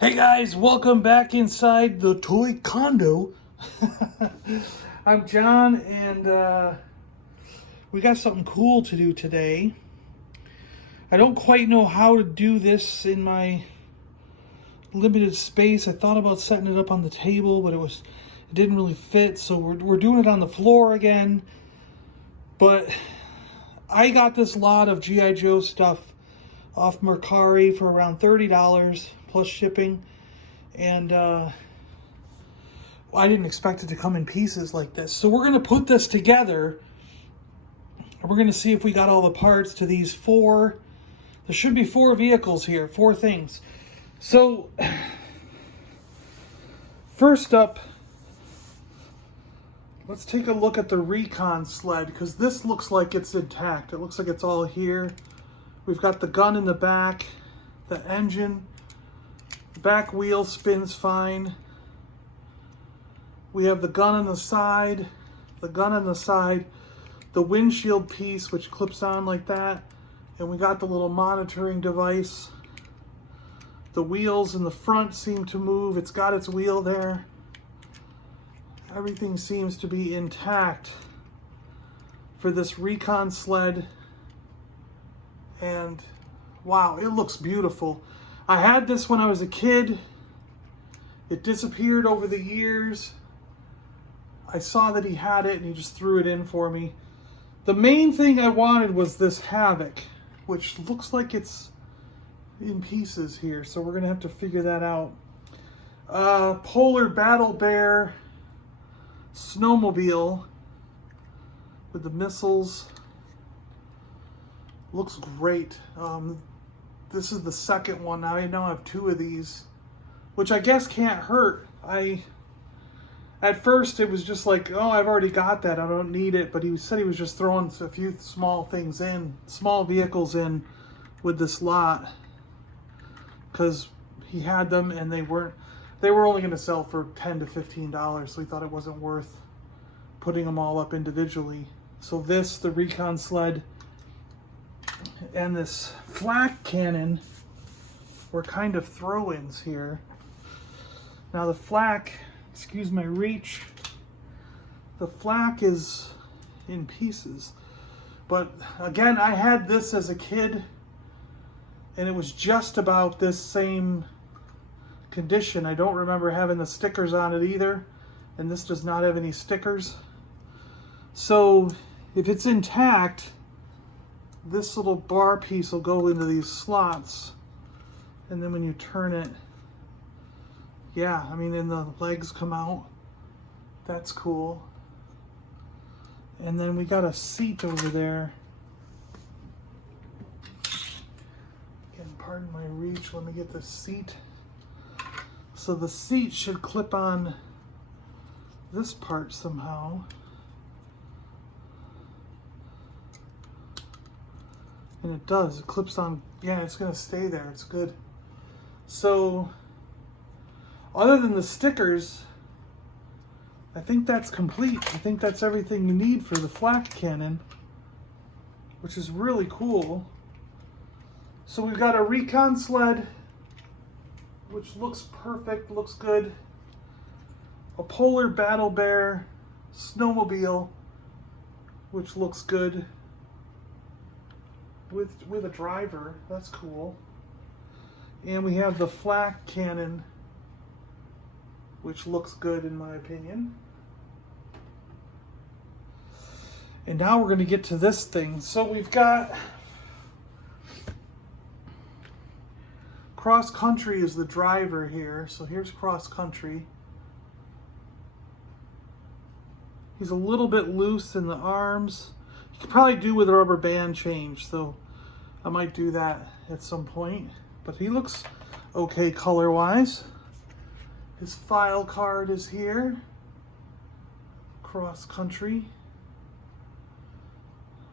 Hey guys, welcome back inside the toy condo. I'm John, and we got something cool to do today. I don't quite know how to do this in my limited space. I thought about setting it up on the table, but it didn't really fit, so we're doing it on the floor again. But I got this lot of G.I. Joe stuff off Mercari for around $30 plus shipping, and I didn't expect it to come in pieces like this. So we're going to put this together, and we're going to see if we got all the parts to these four. There should be four vehicles here, four things. So first up, let's take a look at the Recon sled, because this looks like it's intact. It looks like it's all here. We've got the gun in the back, the engine, the back wheel spins fine. We have the gun on the side, the windshield piece which clips on like that, and we got the little monitoring device. The wheels in the front seem to move. It's got its wheel there. Everything seems to be intact for this Recon sled. And wow, it looks beautiful. I had this when I was a kid. It disappeared over the years. I saw that he had it and he just threw it in for me. The main thing I wanted was this Havoc, which looks like it's in pieces here, so we're gonna have to figure that out. Polar Battle Bear snowmobile with the missiles. Looks great. This is the second one. Now I now have two of these, which I guess can't hurt. At first it was just like, oh, I've already got that, I don't need it. But he said he was just throwing a few small things in, small vehicles in with this lot, because he had them and they were only going to sell for $10 to $15, so he thought it wasn't worth putting them all up individually. So this, the Recon sled, and this flak cannon were kind of throw-ins here. Now the flak, excuse my reach, the flak is in pieces. But again, I had this as a kid, and it was just about this same condition. I don't remember having the stickers on it either, and this does not have any stickers. So if it's intact, this little bar piece will go into these slots, and then when you turn it, yeah, I mean, and the legs come out. That's cool. And then we got a seat over there. Again, pardon my reach, let me get the seat. So the seat should clip on this part somehow. And it does, it clips on, yeah, it's gonna stay there, it's good. So, other than the stickers, I think that's complete. I think that's everything you need for the flak cannon, which is really cool. So we've got a Recon sled, which looks perfect, looks good. A Polar Battle Bear snowmobile, which looks good. With a driver, that's cool. And we have the flak cannon, which looks good in my opinion. And now we're going to get to this thing. So we've got Cross Country is the driver here. So here's Cross Country. He's a little bit loose in the arms. You could probably do with a rubber band change, so I might do that at some point. But he looks okay color-wise. His file card is here. Cross Country.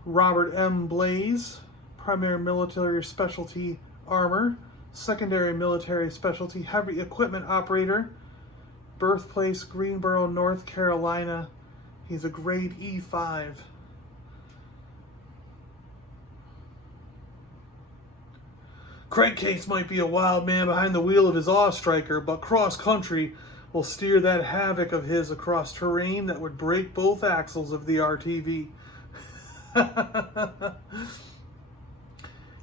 Robert M. Blaze, primary military specialty armor, secondary military specialty heavy equipment operator, birthplace Greensboro, North Carolina. He's a grade E5. Crankcase might be a wild man behind the wheel of his awe striker, but cross country will steer that Havoc of his across terrain that would break both axles of the RTV.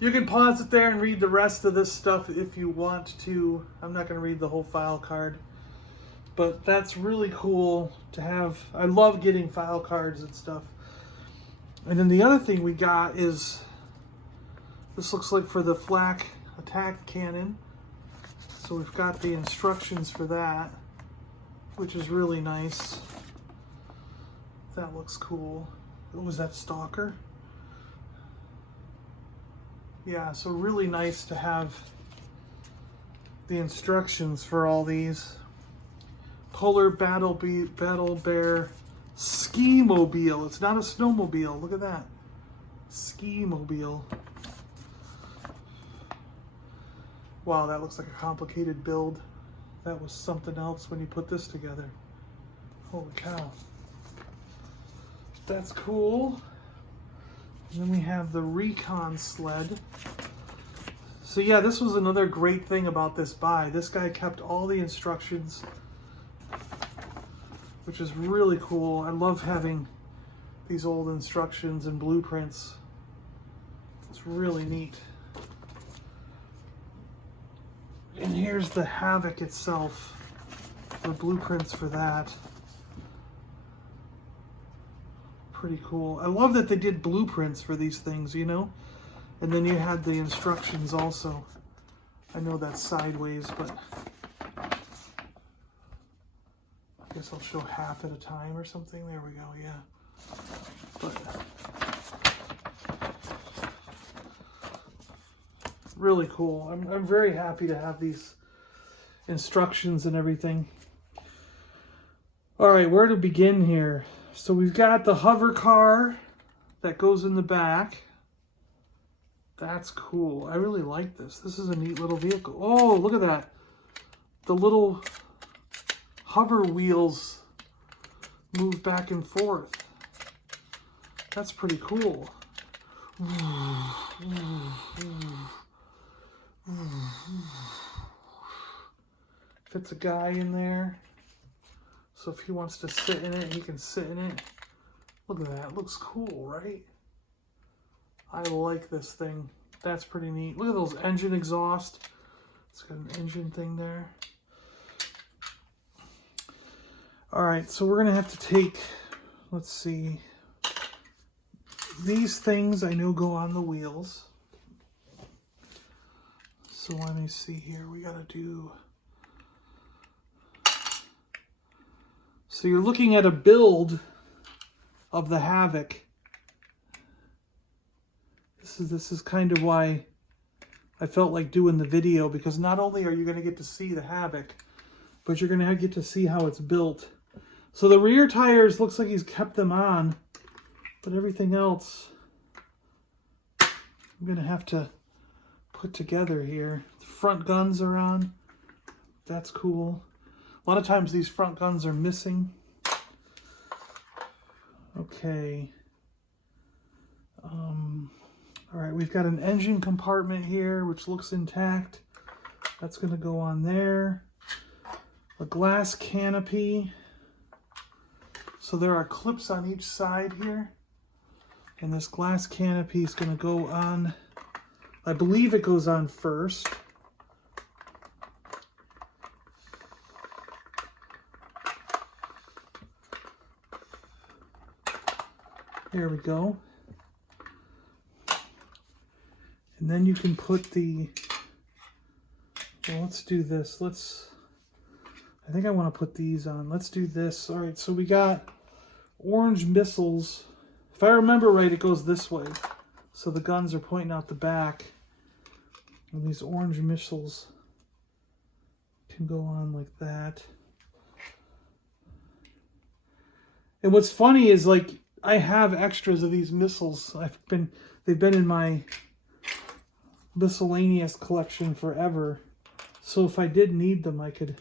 You can pause it there and read the rest of this stuff if you want to. I'm not going to read the whole file card. But that's really cool to have. I love getting file cards and stuff. And then the other thing we got is, this looks like for the FLAK attack cannon. So we've got the instructions for that, which is really nice. That looks cool. Oh, was that Stalker? Yeah, so really nice to have the instructions for all these. Polar Battle Bear Ski Mobile. It's not a snowmobile. Look at that. Ski Mobile. Wow, that looks like a complicated build. That was something else when you put this together. Holy cow. That's cool. And then we have the Recon Sled. So yeah, this was another great thing about this buy. This guy kept all the instructions, which is really cool. I love having these old instructions and blueprints. It's really neat. And here's the Havoc itself, the blueprints for that. Pretty cool. I love that they did blueprints for these things, you know? And then you had the instructions also. I know that's sideways, but I guess I'll show half at a time or something. There we go, yeah. But really cool. I'm very happy to have these instructions and everything. All right, where to begin here? So we've got the hover car that goes in the back. That's cool. I really like this. This is a neat little vehicle. Oh, look at that. The little hover wheels move back and forth. That's pretty cool. Fits a guy in there. So if he wants to sit in it, he can sit in it. Look at that. It looks cool, right? I like this thing. That's pretty neat. Look at those engine exhaust. It's got an engine thing there. All right, so we're going to have to take, let's see. These things I know go on the wheels. So let me see here. We got to do... So you're looking at a build of the Havoc. This is kind of why I felt like doing the video, because not only are you going to get to see the Havoc, but you're going to get to see how it's built. So the rear tires, looks like he's kept them on, but everything else I'm going to have to put together here. The front guns are on. That's cool. A lot of times these front guns are missing. Okay. All right, we've got an engine compartment here, which looks intact. That's going to go on there. A glass canopy. So there are clips on each side here. And this glass canopy is going to go on, I believe it goes on first. There we go. And then you can put the, well, let's do this. I think I want to put these on. Let's do this. All right, so we got orange missiles. If I remember right, it goes this way. So the guns are pointing out the back. And these orange missiles can go on like that. And what's funny is, like, I have extras of these missiles. They've been in my miscellaneous collection forever. So if I did need them, I could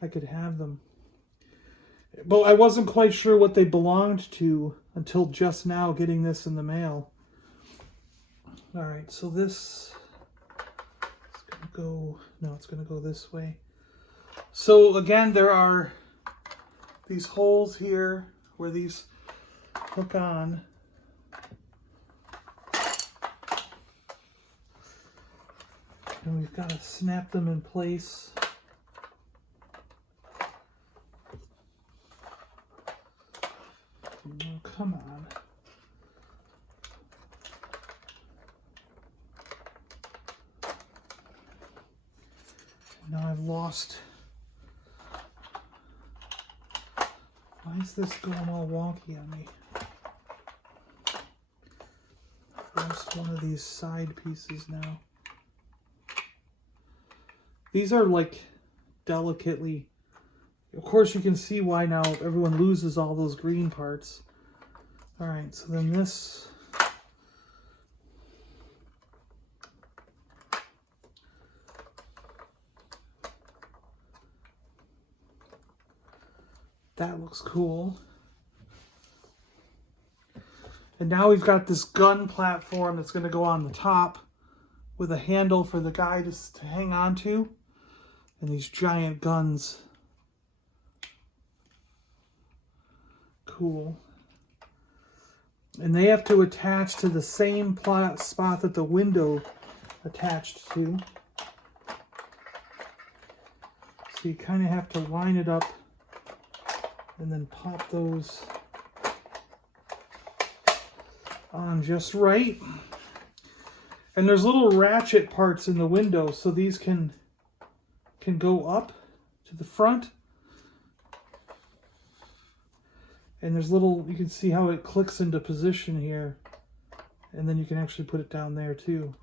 have them. But I wasn't quite sure what they belonged to until just now getting this in the mail. All right, so this go, no, it's going to go this way. So again, there are these holes here where these hook on. And we've got to snap them in place. Oh, come on. Now I've lost. Why is this going all wonky on me? I've lost one of these side pieces now. These are like delicately. Of course, you can see why now everyone loses all those green parts. All right, so then this. That looks cool. And now we've got this gun platform that's going to go on the top with a handle for the guy to hang on to. And these giant guns. Cool. And they have to attach to the same spot that the window attached to. So you kind of have to line it up and then pop those on just right. And there's little ratchet parts in the window, so these can go up to the front. And there's little, you can see how it clicks into position here. And then you can actually put it down there too.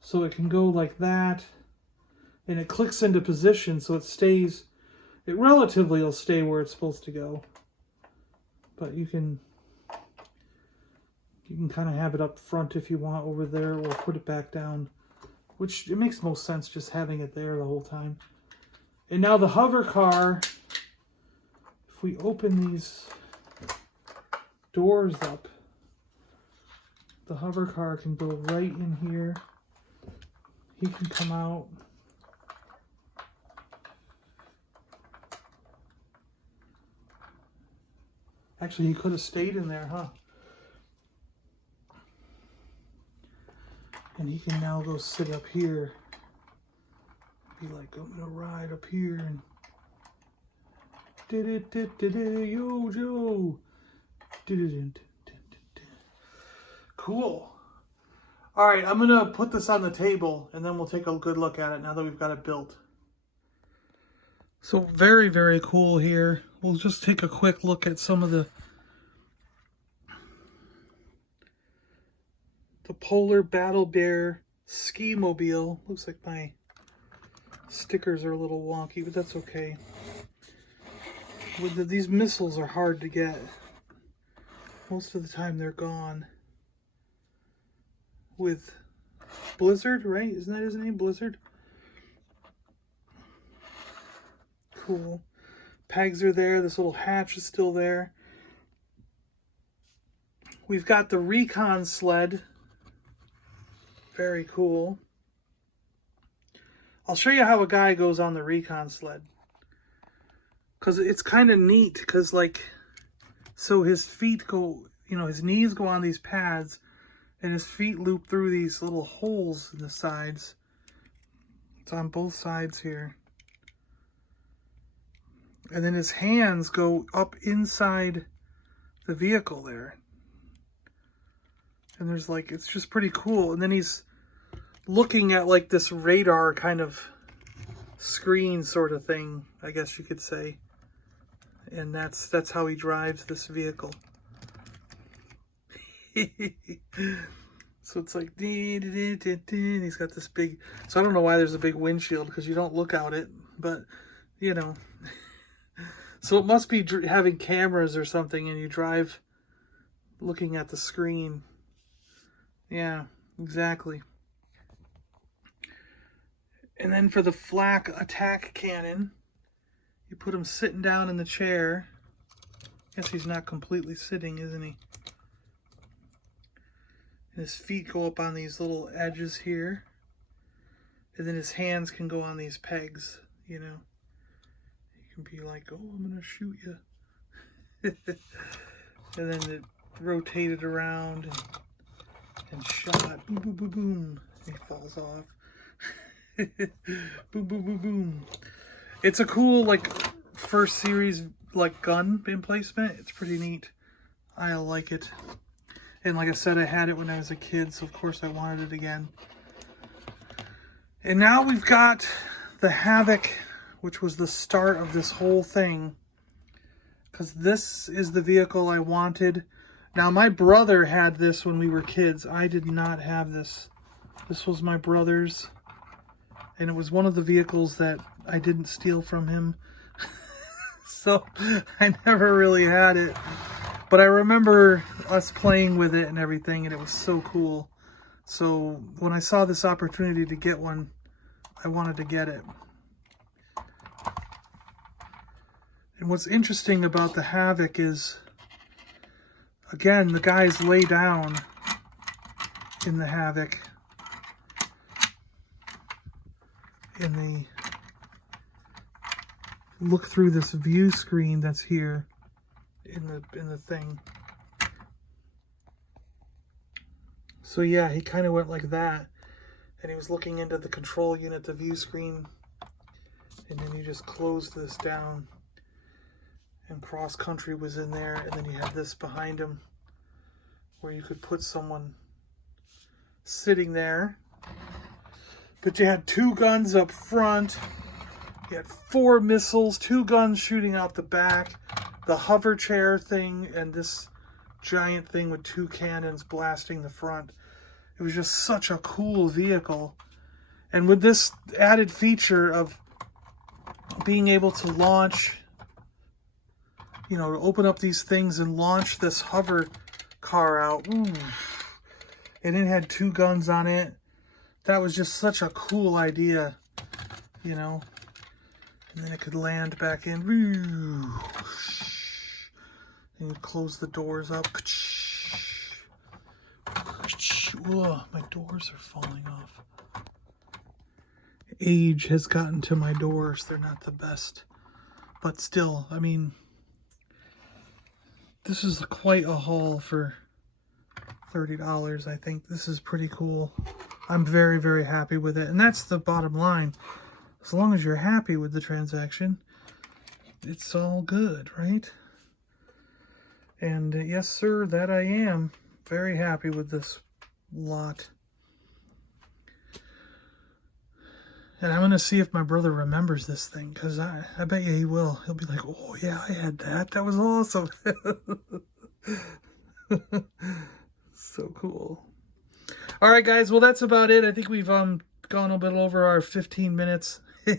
So it can go like that. And it clicks into position so it stays, it relatively will stay where it's supposed to go. But you can kind of have it up front if you want over there, or put it back down. Which, it makes most sense just having it there the whole time. And now the hover car, if we open these doors up, the hover car can go right in here. He can come out. Actually, he could have stayed in there, huh? And he can now go sit up here. Be like, I'm gonna ride up here and yo Joe. Cool. All right, I'm gonna put this on the table and then we'll take a good look at it now that we've got it built. So very, very cool here. We'll just take a quick look at some of the Polar Battle Bear ski mobile. Looks like my stickers are a little wonky, but that's okay. These missiles are hard to get. Most of the time they're gone. With Blizzard, right? Isn't that his name? Blizzard? Cool. Pegs are there. This little hatch is still there. We've got the Recon Sled. Very cool. I'll show you how a guy goes on the Recon Sled. Because it's kind of neat. Because, like, so his feet go, you know, his knees go on these pads. And his feet loop through these little holes in the sides. It's on both sides here. And then his hands go up inside the vehicle there. And there's like, it's just pretty cool. And then he's looking at like this radar kind of screen sort of thing, I guess you could say. And that's how he drives this vehicle. So it's like, he's got this big, so I don't know why there's a big windshield, because you don't look out it, but you know. So it must be having cameras or something, and you drive looking at the screen. Yeah, exactly. And then for the flak attack cannon, you put him sitting down in the chair. Guess he's not completely sitting, isn't he? And his feet go up on these little edges here. And then his hands can go on these pegs, you know. You can be like, oh, I'm going to shoot you. And then it rotated around and shot. Boom, boom, boom, boom. He falls off. Boom, boom, boom, boom. It's a cool, like, first series, like, gun emplacement. It's pretty neat. I like it. And like I said, I had it when I was a kid, so of course I wanted it again. And now we've got the Havoc, which was the start of this whole thing. Because this is the vehicle I wanted. Now, my brother had this when we were kids. I did not have this. This was my brother's. And it was one of the vehicles that I didn't steal from him. So, I never really had it. But I remember us playing with it and everything, and it was so cool. So, when I saw this opportunity to get one, I wanted to get it. And what's interesting about the Havoc is, again, the guys lay down in the Havoc. And they look through this view screen that's here in the thing. So yeah, he kind of went like that. And he was looking into the control unit, the view screen. And then you just closed this down. And cross country was in there, and then you had this behind him where you could put someone sitting there. But you had 2 guns up front. You had 4 missiles, 2 guns shooting out the back, the hover chair thing, and this giant thing with 2 cannons blasting the front. It was just such a cool vehicle. And with this added feature of being able to launch, you know, to open up these things and launch this hover car out. Ooh. And it had 2 guns on it. That was just such a cool idea, you know. And then it could land back in. Ooh. And you close the doors up. Whoa, my doors are falling off. Age has gotten to my doors. They're not the best. But still, I mean, this is quite a haul for $30, I think. This is pretty cool. I'm very, very happy with it. And that's the bottom line. As long as you're happy with the transaction, it's all good, right? And yes, sir, that I am. Very happy with this lot. And I'm going to see if my brother remembers this thing, because I bet you he will. He'll be like, oh yeah, I had that. That was awesome. So cool. All right, guys. Well, that's about it. I think we've gone a bit over our 15 minutes. I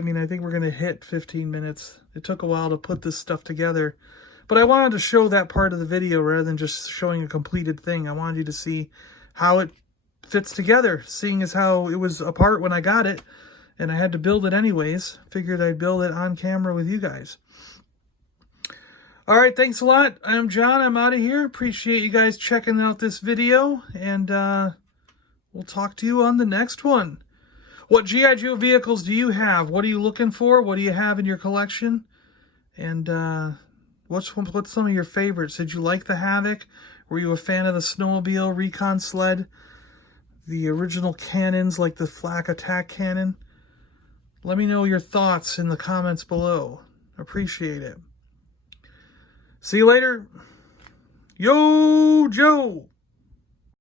mean, I think we're going to hit 15 minutes. It took a while to put this stuff together. But I wanted to show that part of the video rather than just showing a completed thing. I wanted you to see how it fits together, seeing as how it was apart when I got it. And I had to build it anyways. Figured I'd build it on camera with you guys. All right, thanks a lot. I'm John. I'm out of here. Appreciate you guys checking out this video. And we'll talk to you on the next one. What G.I. Joe vehicles do you have? What are you looking for? What do you have in your collection? And what's some of your favorites? Did you like the Havoc? Were you a fan of the snowmobile, Recon Sled? The original cannons like the FLAK attack cannon? Let me know your thoughts in the comments below. Appreciate it. See you later. Yo, Joe!